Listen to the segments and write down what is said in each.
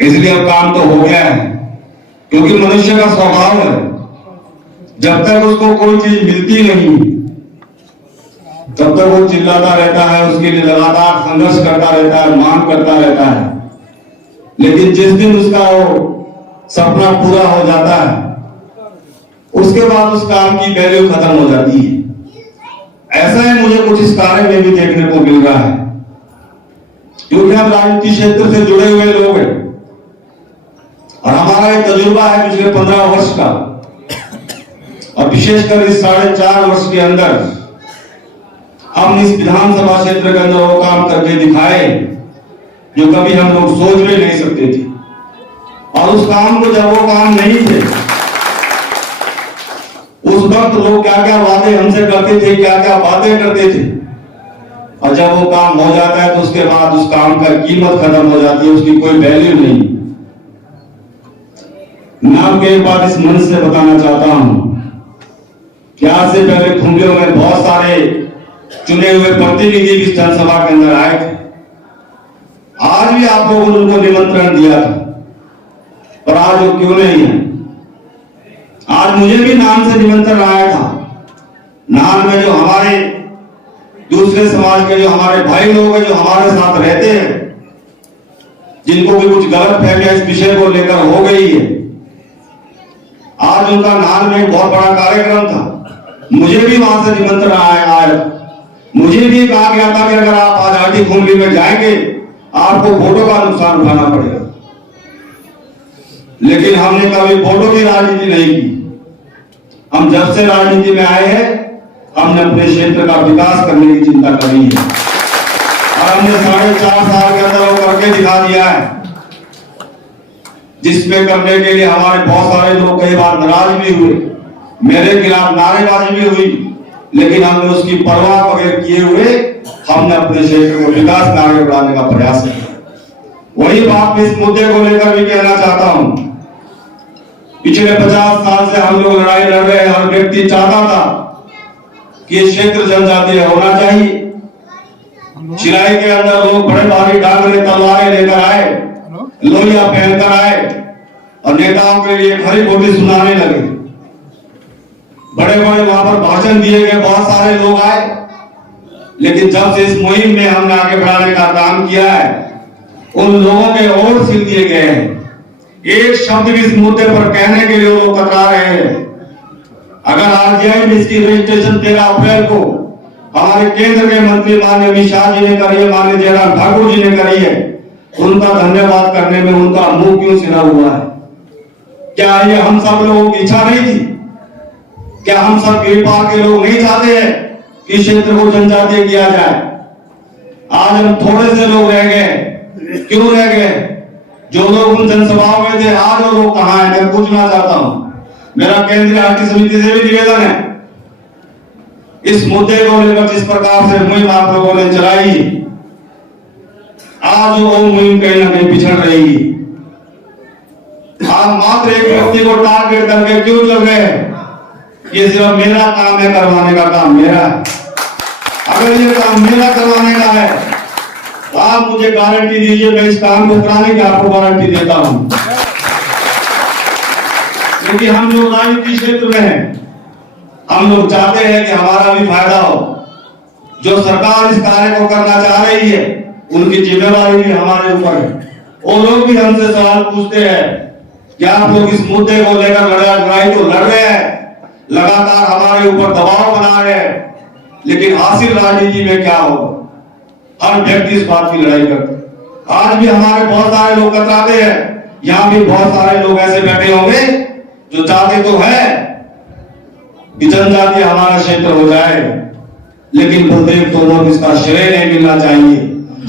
इसलिए अब काम तो हो गया है, क्योंकि मनुष्य का स्वभाव है, जब तक उसको कोई चीज मिलती नहीं तब तक वो चिल्लाता रहता है, उसके लिए लगातार संघर्ष करता रहता है, मांग करता रहता है। लेकिन जिस दिन उसका वो सपना पूरा हो जाता है उसके बाद उस काम की वैल्यू खत्म हो जाती है। ऐसा है मुझे कुछ इस कार्य में भी देखने को मिल रहा है, क्योंकि हम राजनीति क्षेत्र से जुड़े हुए लोग हैं और हमारा एक तजुर्बा है पिछले 15 वर्ष का, और विशेषकर इस 4.5 वर्ष के अंदर हम इस विधानसभा क्षेत्र के अंदर वो काम करके दिखाए जो कभी हम लोग सोच भी नहीं सकते थे। और उस काम को जब वो काम नहीं थे उस वक्त लोग क्या क्या वादे हमसे करते थे, क्या क्या बातें करते थे, और जब वो काम हो जाता है तो उसके बाद उस काम का कीमत खत्म हो जाती है, उसकी कोई वैल्यू नहीं। नाम के एक बात इस मंच से बताना चाहता हूं कि आज से पहले खुंडियों में बहुत सारे चुने हुए प्रतिनिधि इस जनसभा के अंदर आए थे। आज भी आप लोगों ने उनको निमंत्रण दिया था, पर आज वो क्यों नहीं है? आज मुझे भी नाम से निमंत्रण आया था। नाम में जो हमारे दूसरे समाज के जो हमारे भाई लोग हैं, जो हमारे साथ रहते हैं, जिनको भी कुछ गलत फहमियां इस विषय को लेकर हो गई है, आज उनका नाम में एक बहुत बड़ा कार्यक्रम था। मुझे भी वहां से निमंत्रण आया। मुझे भी कहा गया था कि अगर आप आजादी खुंडी में जाएंगे आपको वोटों का नुकसान उठाना पड़ेगा, लेकिन हमने कभी वोटों की राजनीति नहीं की। हम जब से राजनीति में आए हैं हमने अपने क्षेत्र का विकास करने की चिंता करी है, और हमने 4.5 साल के अंदर वो करके दिखा दिया है, जिसमें करने के लिए हमारे बहुत सारे लोग कई बार नाराज भी हुए, मेरे खिलाफ नारेबाजी भी हुई, लेकिन हमने उसकी परवाह बगैर किए हुए हमने अपने क्षेत्र को विकास में आगे बढ़ाने का प्रयास किया। वही बात मैं इस मुद्दे को लेकर भी कहना चाहता हूं। पिछले 50 साल से हम लोग लड़ाई लड़ रहे हैं। हर व्यक्ति चाहता था कि ये क्षेत्र जनजातीय होना चाहिए। चिराई के अंदर लोग बड़े भारी डांगरे तलवारें लेकर आए, लोहिया पहनकर आए और नेताओं के लिए खरी खोटी सुनाने लगे। बड़े बड़े वहां पर भाषण दिए गए, बहुत सारे लोग आए, लेकिन जब से इस मुहिम में हमने आगे बढ़ाने का काम किया है उन लोगों के और सिल दिए गए हैं। एक शब्द भी इस मुद्दे पर कहने के लिए लोग कतरा रहे हैं। अगर आरजीआई में इसकी रजिस्ट्रेशन 13 अप्रैल को हमारे केंद्र के मंत्री माननीय अमित शाह जी ने करी है, माननीय जयराम ठाकुर जी ने करी है, उनका धन्यवाद करने में उनका मुंह क्यों सिला हुआ है? क्या ये हम सब लोगों की इच्छा नहीं थी? क्या हम सब गिरिपार के लोग नहीं चाहते हैं कि क्षेत्र को जनजातीय किया जाए? आज हम थोड़े से लोग रह गए। क्यों रह गए? जो लोग उन जनसभाओं में थे आज वो लोग कहां हैं? मैं पूछना चाहता हूं। मेरा केंद्रीय आरटी समिति से भी निवेदन है, इस मुद्दे को लेकर जिस प्रकार से मुहिम आप लोगों ने चलाई, आज वो मुहिम कहीं ना कहीं पिछड़ रही है। आप मात्र एक व्यक्ति को टारगेट करके क्यों लग रहे हैं? ये सिर्फ मेरा काम है, करवाने का काम मेरा है। अगर ये काम मेरा करवाने का है तो आप मुझे गारंटी दीजिए, मैं इस काम को कराने की आपको गारंटी देता हूं। क्योंकि हम लोग राजनीति क्षेत्र में हैं, हम लोग चाहते हैं कि हमारा भी फायदा हो। जो सरकार इस कार्य को करना चाह रही है उनकी जिम्मेदारी भी हमारे ऊपर है। वो लोग भी हमसे सवाल पूछते हैं कि आप लोग इस मुद्दे को लेकर लड़ाई तो लड़ रहे हैं, लगातार हमारे ऊपर दबाव बना रहे हैं, लेकिन हासिल राजनीति में क्या होगा? हर व्यक्ति इस बात की लड़ाई करते। आज भी हमारे बहुत सारे लोग कतराते हैं, यहाँ भी बहुत सारे लोग ऐसे बैठे होंगे जो चाहते तो है कि जनजातीय हमारा क्षेत्र हो जाए, लेकिन बलदेव तोमर को इसका श्रेय नहीं मिलना चाहिए,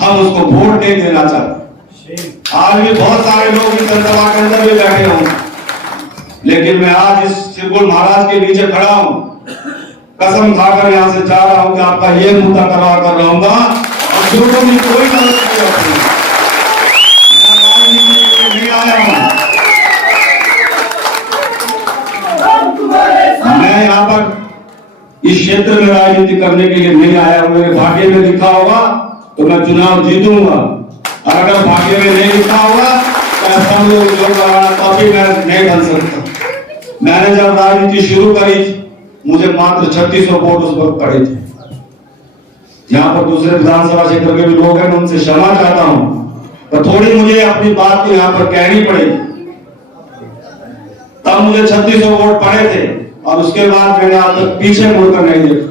हम उसको वोट नहीं देना चाहते। आज भी बहुत सारे लोग इस जनसभा के अंदर भी बैठे होंगे, लेकिन मैं आज इस सिरगुल महाराज के नीचे खड़ा हूं, कसम खाकर यहां से चाह रहा हूं कि आपका ये मुद्दा करवा कर रहूंगा और जो भी कोई गलत नहीं आया हूं। मैं यहाँ पर इस क्षेत्र में राजनीति करने के लिए नहीं आया हूं। मेरे भाग्य में लिखा होगा तो मैं चुनाव जीतूंगा, और अगर भाग्य में नहीं लिखा होगा तो मैं सब लोग जो लगाना कॉपी मैं नहीं बन सकता। मैंने जब राजनीति शुरू करी मुझे मात्र 3600 वोट उस वक्त पड़े थे। यहाँ पर दूसरे विधानसभा क्षेत्र के भी लोग हैं, मैं उनसे क्षमा चाहता हूं, पर थोड़ी मुझे अपनी बात को यहाँ पर कहनी पड़ेगी। तब मुझे 3600 वोट पड़े थे और उसके बाद मैंने आज तक पीछे मुड़कर नहीं देखा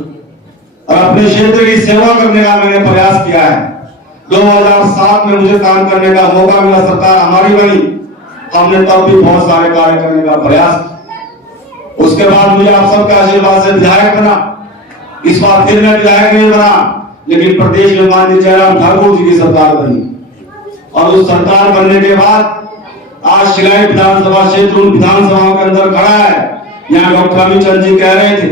और अपने क्षेत्र की सेवा करने का मैंने प्रयास किया है। 2007 में मुझे काम करने का मौका मिला, सरकार हमारी बनी, हमने तब भी बहुत सारे कार्य करने का प्रयास किया। उसके बाद मुझे आप सबके आशीर्वाद से विधायक बना। इस बार फिर मैं विधायक नहीं बना, लेकिन प्रदेश में माननीय जयराम ठाकुर जी की सरकार बनी और उस सरकार बनने के बाद आज शिलाई विधानसभा क्षेत्र उन विधानसभाओं के अंदर खड़ा है। यहाँ डॉक्टर अमित चंद जी कह रहे थे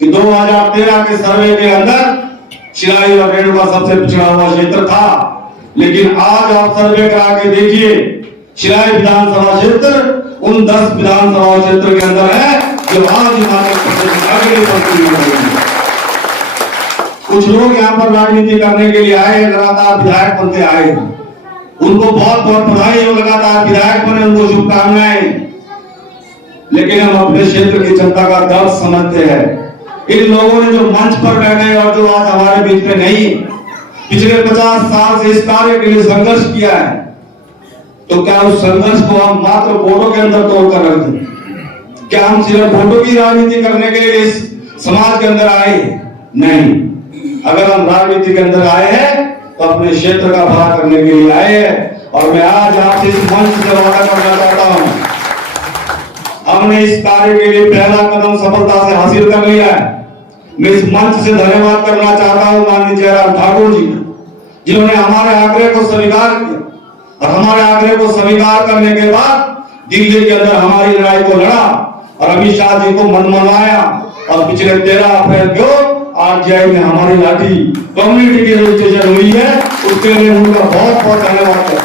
कि 2013 के सर्वे के अंदर शिलाई और रेणुका सबसे पिछड़ा हुआ क्षेत्र था, लेकिन आज आप सर्वे करा के देखिए शिलाई विधानसभा क्षेत्र उन 10 विधानसभा क्षेत्र के अंदर है जो आज हिमाचल प्रदेश आगे बढ़ती है। कुछ लोग यहाँ पर राजनीति करने के लिए आए, लगातार विधायक बनते आए, उनको बहुत बहुत बधाई हो, लगातार विधायक बने, उनको शुभकामनाएं। लेकिन हम अपने क्षेत्र की जनता का दर्द समझते हैं। इन लोगों ने जो मंच पर बैठे और जो आज हमारे बीच में नहीं, पिछले 50 साल से इस कार्य के लिए संघर्ष किया है, तो क्या उस संघर्ष को हम मात्र वोटों के अंदर तोड़कर रख दें? क्या हम सिर्फ वोटों की राजनीति करने के लिए इस समाज के अंदर आए? नहीं, अगर हम राजनीति के अंदर आए हैं तो अपने क्षेत्र का भला करने के लिए आए हैं। और मैं आज आपसे इस मंच से वादा करना चाहता हूं, हमने इस कार्य के लिए पहला कदम सफलता से हासिल कर लिया है। मैं इस मंच से धन्यवाद करना चाहता हूं माननीय जयराम ठाकुर जी, जिन्होंने हमारे आग्रह को स्वीकार किया और हमारे आग्रह को स्वीकार करने के बाद दिल्ली के अंदर हमारी लड़ाई को लड़ा और अमित शाह जी को मनमाया और पिछले 13 अप्रैल को आरजीआई में हमारी लाठी कम्युनिटी की रजिस्ट्रेशन हुई है, उसके लिए उनका बहुत बहुत धन्यवाद है।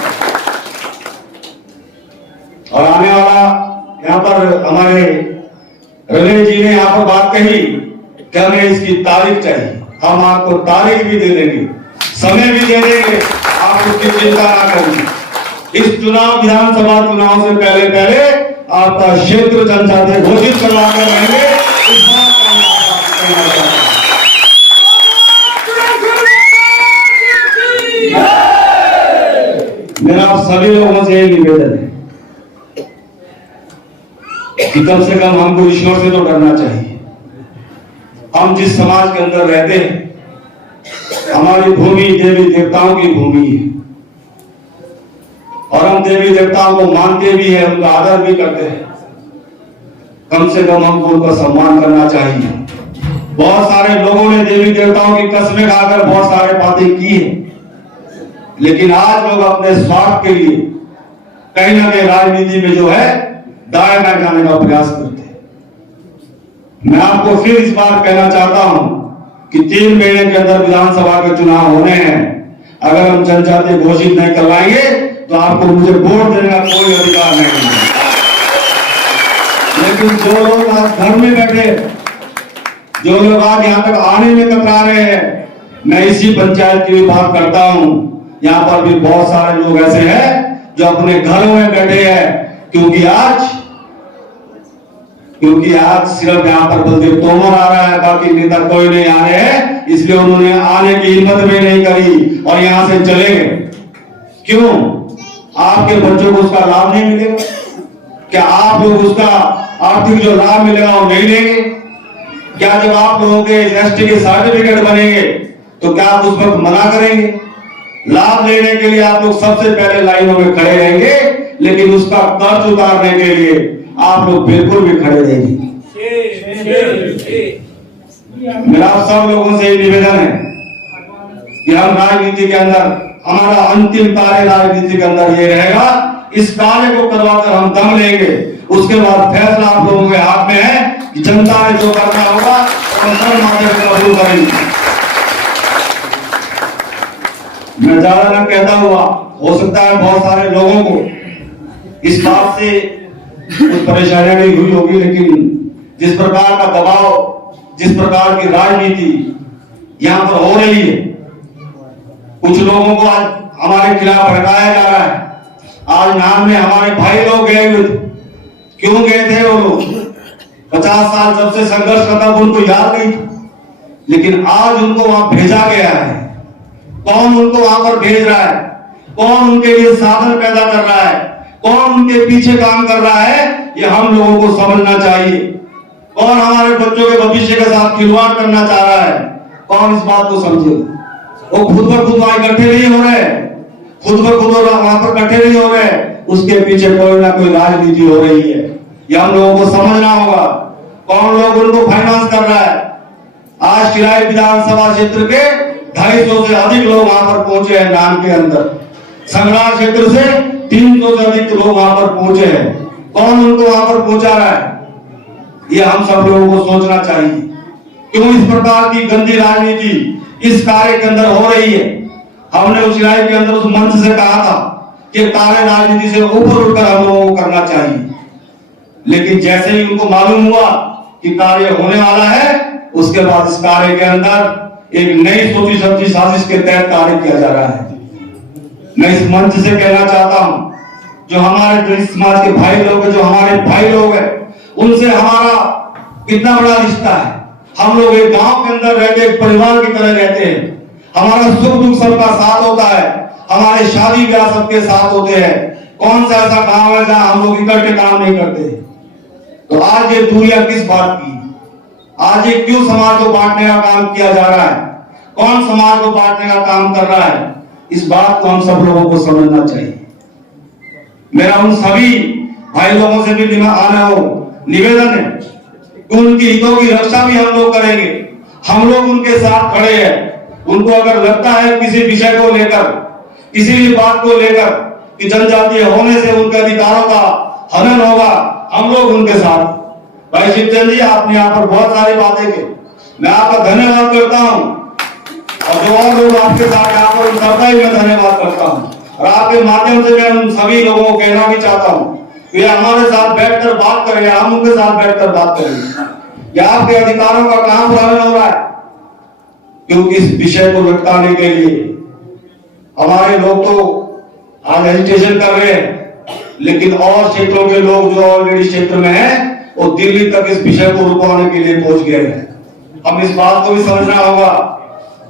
और आने वाला यहाँ पर हमारे रमेश जी ने यहाँ पर बात कही कि हमें इसकी तारीख चाहिए, हम आपको तारीख भी दे देंगे, समय भी दे देंगे, आप उसकी चिंता ना करिए। इस चुनाव विधानसभा चुनाव से पहले पहले आपका क्षेत्र जनजातीय घोषित करवा कर रहेंगे। इस बात का मैं आपको कहना चाहता हूं। मेरा आप सभी लोगों से यही निवेदन है कि कम से कम हमको ईश्वर से तो डरना चाहिए। हम जिस समाज के अंदर रहते हैं, हमारी भूमि देवी देवताओं की भूमि है और हम देवी देवताओं को मानते भी हैं, उनका आदर भी करते हैं। कम से कम हमको उनका सम्मान करना चाहिए। बहुत सारे लोगों ने देवी देवताओं की कसमें खाकर बहुत सारे बातें की है, लेकिन आज लोग अपने स्वार्थ के लिए कहीं ना कहीं राजनीति में जो है दाएं बाएं जाने का प्रयास करते हैं। मैं आपको फिर इस बार कहना चाहता हूं कि 3 महीने के अंदर विधानसभा के चुनाव होने हैं। अगर हम जनजातीय घोषित नहीं करवाएंगे तो आपको मुझे वोट देने का कोई अधिकार नहीं है। लेकिन जो लोग आज घर में बैठे, जो लोग आज यहाँ तक आने में कतरा रहे हैं, मैं इसी पंचायत की भी बात करता हूं। यहाँ पर भी बहुत सारे लोग ऐसे हैं जो अपने घरों में बैठे हैं, क्योंकि आज सिर्फ यहाँ पर बलदेव तोमर आ रहा है, बाकी नेता कोई नहीं आ रहे हैं, इसलिए उन्होंने आने की हिम्मत भी नहीं करी और यहाँ से चले गए। क्यों? आपके बच्चों को उसका लाभ नहीं मिलेगा? क्या आप लोग उसका आर्थिक जो लाभ मिलेगा वो नहीं लेंगे? क्या जब आप लोगों के एसटी के सर्टिफिकेट बनेंगे तो क्या आप उस वक्त मना करेंगे? लाभ लेने के लिए आप लोग सबसे पहले लाइनों में खड़े रहेंगे, लेकिन उसका कर्ज उतारने के लिए आप लोग बिल्कुल भी खड़े रहेंगे। मेरा आप सब लोगों से निवेदन है कि हम राजनीति के अंदर, हमारा अंतिम कार्य राजनीति के अंदर ये रहेगा, इस कार्य को करवाकर हम दम लेंगे। उसके बाद फैसला आप लोगों के हाथ में है कि जनता ने जो करना होगा हम सब माध्यम से कबूल करेंगे। मैं ज्यादा न कहता हुआ, हो सकता है बहुत सारे लोगों को इस बात से कुछ परेशानियां नहीं हुई होगी, लेकिन जिस प्रकार का दबाव, जिस प्रकार की राजनीति यहाँ पर हो रही है, कुछ लोगों को आज हमारे खिलाफ भड़काया जा रहा है। आज नाम में हमारे भाई लोग गए हुए थे। क्यों गए थे वो लोग? 50 साल जब से संघर्ष खत्म, उनको याद नहीं था, लेकिन आज उनको वहां भेजा गया है। कौन उनको वहां पर भेज रहा है? कौन उनके लिए साधन पैदा कर रहा है? कौन उनके पीछे काम कर रहा है? ये हम लोगों को समझना चाहिए। कौन हमारे बच्चों के भविष्य के साथ खिलवाड़ करना चाह रहा है? कौन इस बात को समझेगा? वो खुद ब खुद वहां इकट्ठे नहीं हो रहे, खुद ब खुद वहां पर इकट्ठे नहीं हो रहे, उसके पीछे कोई ना कोई राजनीति हो रही है। ये हम लोगों को समझना होगा। कौन लोग उनको फाइनेंस कर रहा है? आज शिलाई विधानसभा क्षेत्र के 250 से अधिक लोग वहां पर पहुंचे हैं। नाम के अंदर संग्राम क्षेत्र से 300 से अधिक लोग वहां पर पहुंचे हैं। कौन उनको वहां पर पहुंचा रहा है? ये हम सब लोगों को सोचना चाहिए। क्यों इस प्रकार की गंदी राजनीति इस कार्य के अंदर हो रही है? हमने उस शिलाई के अंदर उस मंच से कहा था कि कार्य राजनीति से ऊपर उठकर हम लोगों को करना चाहिए, लेकिन जैसे ही उनको मालूम हुआ कि कार्य होने वाला है, उसके बाद इस कार्य के अंदर एक नई सोची समझी साजिश के तहत कार्य किया जा रहा है। मैं इस मंच से कहना चाहता हूं, जो हमारे दलित समाज के भाई लोग हैं, जो हमारे भाई लोग हैं, उनसे हमारा कितना बड़ा रिश्ता है। हम लोग एक गांव के अंदर रहते, एक परिवार की तरह रहते हैं। हमारा सुख दुख सबका साथ होता है, हमारे शादी ब्याह सबके साथ होते हैं। कौन सा ऐसा गांव है जहां हम लोग इकट्ठे काम नहीं करते? तो आज ये दूरियां किस बात की? आज ये क्यों समाज को बांटने का काम किया जा रहा है? कौन समाज को बांटने का काम कर रहा है? इस बात को हम सब लोगों को समझना चाहिए। मेरा उन सभी भाई लोगों से भी निवेदन है कि उनकी हितों की रक्षा भी हम लोग करेंगे। हम लोग उनके साथ खड़े हैं। उनको अगर लगता है किसी विषय को लेकर, किसी भी बात को लेकर कि जनजातीय होने से उनके अधिकारों का हनन होगा, हम लोग उनके साथ। भाई शिवचंद जी, आपने यहाँ पर बहुत सारी बातें की, मैं आपका धन्यवाद करता हूँ, और जो और लोग आपके साथ यहाँ पर उन सबका ही मैं धन्यवाद करता हूँ। और आपके माध्यम से मैं उन सभी लोगों को कहना भी चाहता हूँ कि हमारे साथ बैठकर बात करें, हम उनके साथ बैठकर बात करेंगे। या आपके अधिकारों का कहां पालन हो रहा है? क्योंकि इस विषय को निपटाने के लिए हमारे लोग तो आज हेजिटेशन कर रहे हैं, लेकिन और क्षेत्रों के लोग जो ऑलरेडी क्षेत्र में हैं, वो दिल्ली तक इस विषय को रुकवाने के लिए पहुंच गए हैं। हम इस बात को भी समझना होगा,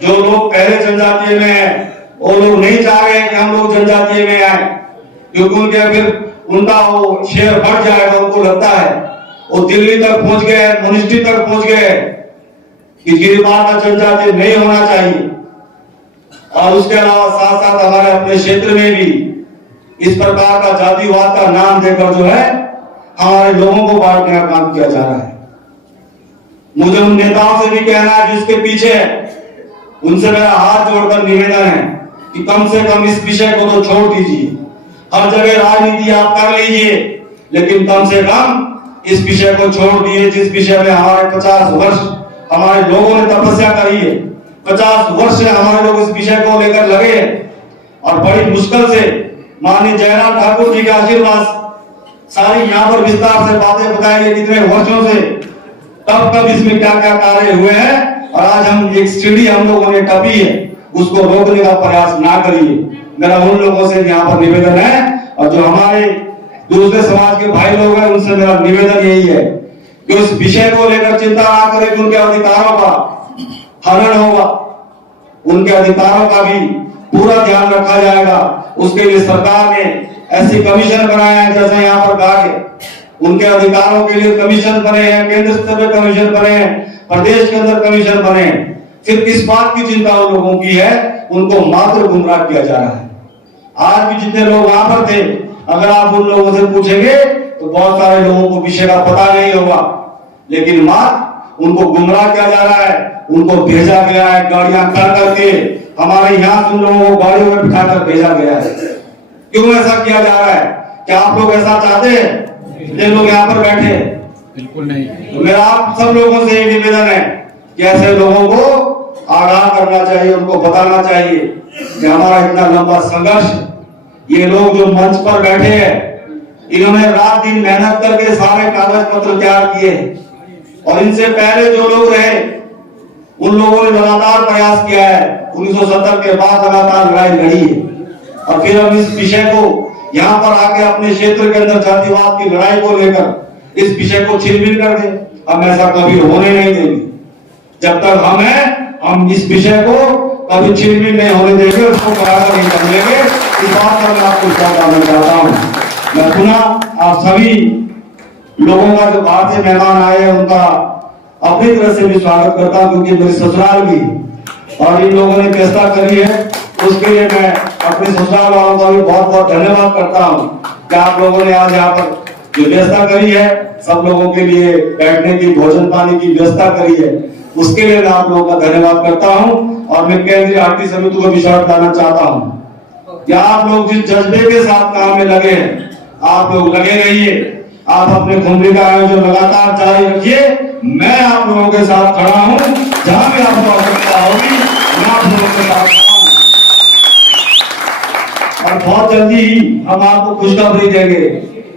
जो लोग पहले जनजातीय में हैं, वो लोग नहीं चाह रहे हैं कि हम लोग जनजातीय में आए, क्योंकि उनके फिर उनका वो शेयर बढ़ जाएगा। उनको लगता है वो दिल्ली तक पहुंच गए, मिनिस्ट्री तक पहुंच गए कि गिरिबार का जनजातीय नहीं होना चाहिए। और उसके अलावा साथ साथ हमारे अपने क्षेत्र में भी इस प्रकार का जातिवाद का नाम देकर जो है हमारे लोगों को बांटने का काम किया जा रहा है। मुझे उन नेताओं से भी कहना है जिसके पीछे है, उनसे मेरा हाथ जोड़कर निवेदन है कि कम से कम इस विषय को तो छोड़ दीजिए। हर जगह राजनीति आप कर लीजिए, लेकिन कम से कम इस विषय को छोड़ दिए, जिस विषय में हमारे 50 वर्ष हमारे लोगों ने तपस्या करी है। 50 वर्ष से हमारे लोग इस विषय को लेकर लगे हैं, और बड़ी मुश्किल से माननीय जयराम ठाकुर जी के आशीर्वाद सारी यहाँ पर विस्तार से बातें बताई गई कितने वर्षों से, तब तब इसमें क्या क्या कार्य हुए हैं, और आज हम एक सीढ़ी हम लोगों ने टपी है, उसको रोकने का प्रयास ना करिए। मेरा उन लोगों से यहाँ पर निवेदन है, और जो हमारे दूसरे समाज के भाई लोग हैं, उनसे मेरा निवेदन यही है कि उस विषय को लेकर चिंता ना करें कि उनके अधिकारों का हनन होगा। उनके अधिकारों का भी पूरा ध्यान रखा जाएगा। उसके लिए सरकार ने ऐसी कमीशन बनाया है, जैसे यहाँ पर कहा गया, उनके अधिकारों के लिए कमीशन बने हैं, केंद्र स्तर पर कमीशन बने हैं, प्रदेश के अंदर कमीशन बने हैं। सिर्फ इस बात की चिंता उन लोगों की है, उनको मात्र गुमराह किया जा रहा है। आज भी जितने लोग वहां पर थे, अगर आप उन लोगों से पूछेंगे तो बहुत सारे लोगों को विषय का पता नहीं होगा, लेकिन मात्र उनको गुमराह किया जा रहा है। उनको भेजा गया है गाड़ियां कर करके, हमारे यहाँ से उन लोगों को गाड़ियों में बिठाकर भेजा गया है। क्यों ऐसा किया जा रहा है? क्या आप लोग ऐसा चाहते हैं जितने लोग यहाँ पर बैठे? बिल्कुल नहीं। तो मेरा आप सब लोगों से निवेदन है कि ऐसे लोगों को आगाह करना चाहिए, उनको बताना चाहिए कि हमारा इतना लंबा संघर्ष, ये लोग जो मंच पर बैठे हैं, इन्होंने रात दिन मेहनत करके सारे कागज पत्र तैयार किए, और इनसे पहले जो लोग रहे उन लोगों ने लगातार प्रयास किया है। 1970 के बाद लगातार लड़ाई लड़ी है, और फिर हम इस विषय को यहाँ पर आके अपने क्षेत्र के अंदर जातिवाद की लड़ाई को लेकर इस विषय को छिलमिल कर दे। हम ऐसा कभी होने नहीं देंगे। जब तक हम हैं, हम इस विषय को कभी छिलमिल नहीं होने देंगे, उसको बराबर नहीं कर लेंगे। इस बात का मैं आपको बताना चाहता हूँ। मैं पुनः आप सभी लोगों का जो बाहर से मेहमान आए हैं उनका अपनी तरह से भी स्वागत करता हूँ, क्योंकि मेरी ससुराल भी और इन लोगों ने व्यवस्था करी है, उसके लिए मैं अपने ससुराल वालों का भी बहुत बहुत धन्यवाद करता हूँ कि आप लोगों ने आज यहाँ पर जो व्यवस्था करी है, सब लोगों के लिए बैठने की, भोजन पानी की व्यवस्था करी है, उसके लिए मैं आप लोगों का धन्यवाद करता हूँ। और मैं केंद्रीय आरती समिति को भी शर्त लाना चाहता हूँ कि आप लोग जिस जज्बे के साथ काम में लगे हैं, आप लोग लगे रहिए। आप अपने कुंभ का आयोजन लगातार जारी रखिए। मैं आप लोगों के साथ खड़ा हूँ, जहां भी आपको आवश्यकता होगी मैं आप लोगों के साथ खड़ा हूँ। और बहुत जल्दी ही हम आपको खुशखबरी देंगे।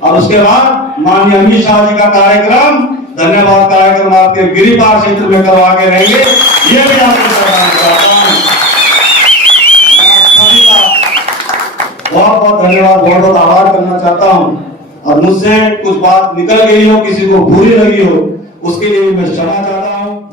और उसके बाद माननीय अमित शाह जी का कार्यक्रम, धन्यवाद कार्यक्रम आपके गिरिपार क्षेत्र में करवा के रहेंगे, ये भी आपको बताना चाहता हूँ। सभी का बहुत बहुत धन्यवाद, बहुत बहुत आभार करना चाहता हूँ। और मुझसे कुछ बात निकल गई हो, किसी को बुरी लगी हो, उसके लिए मैं क्षमा चाहता हूँ।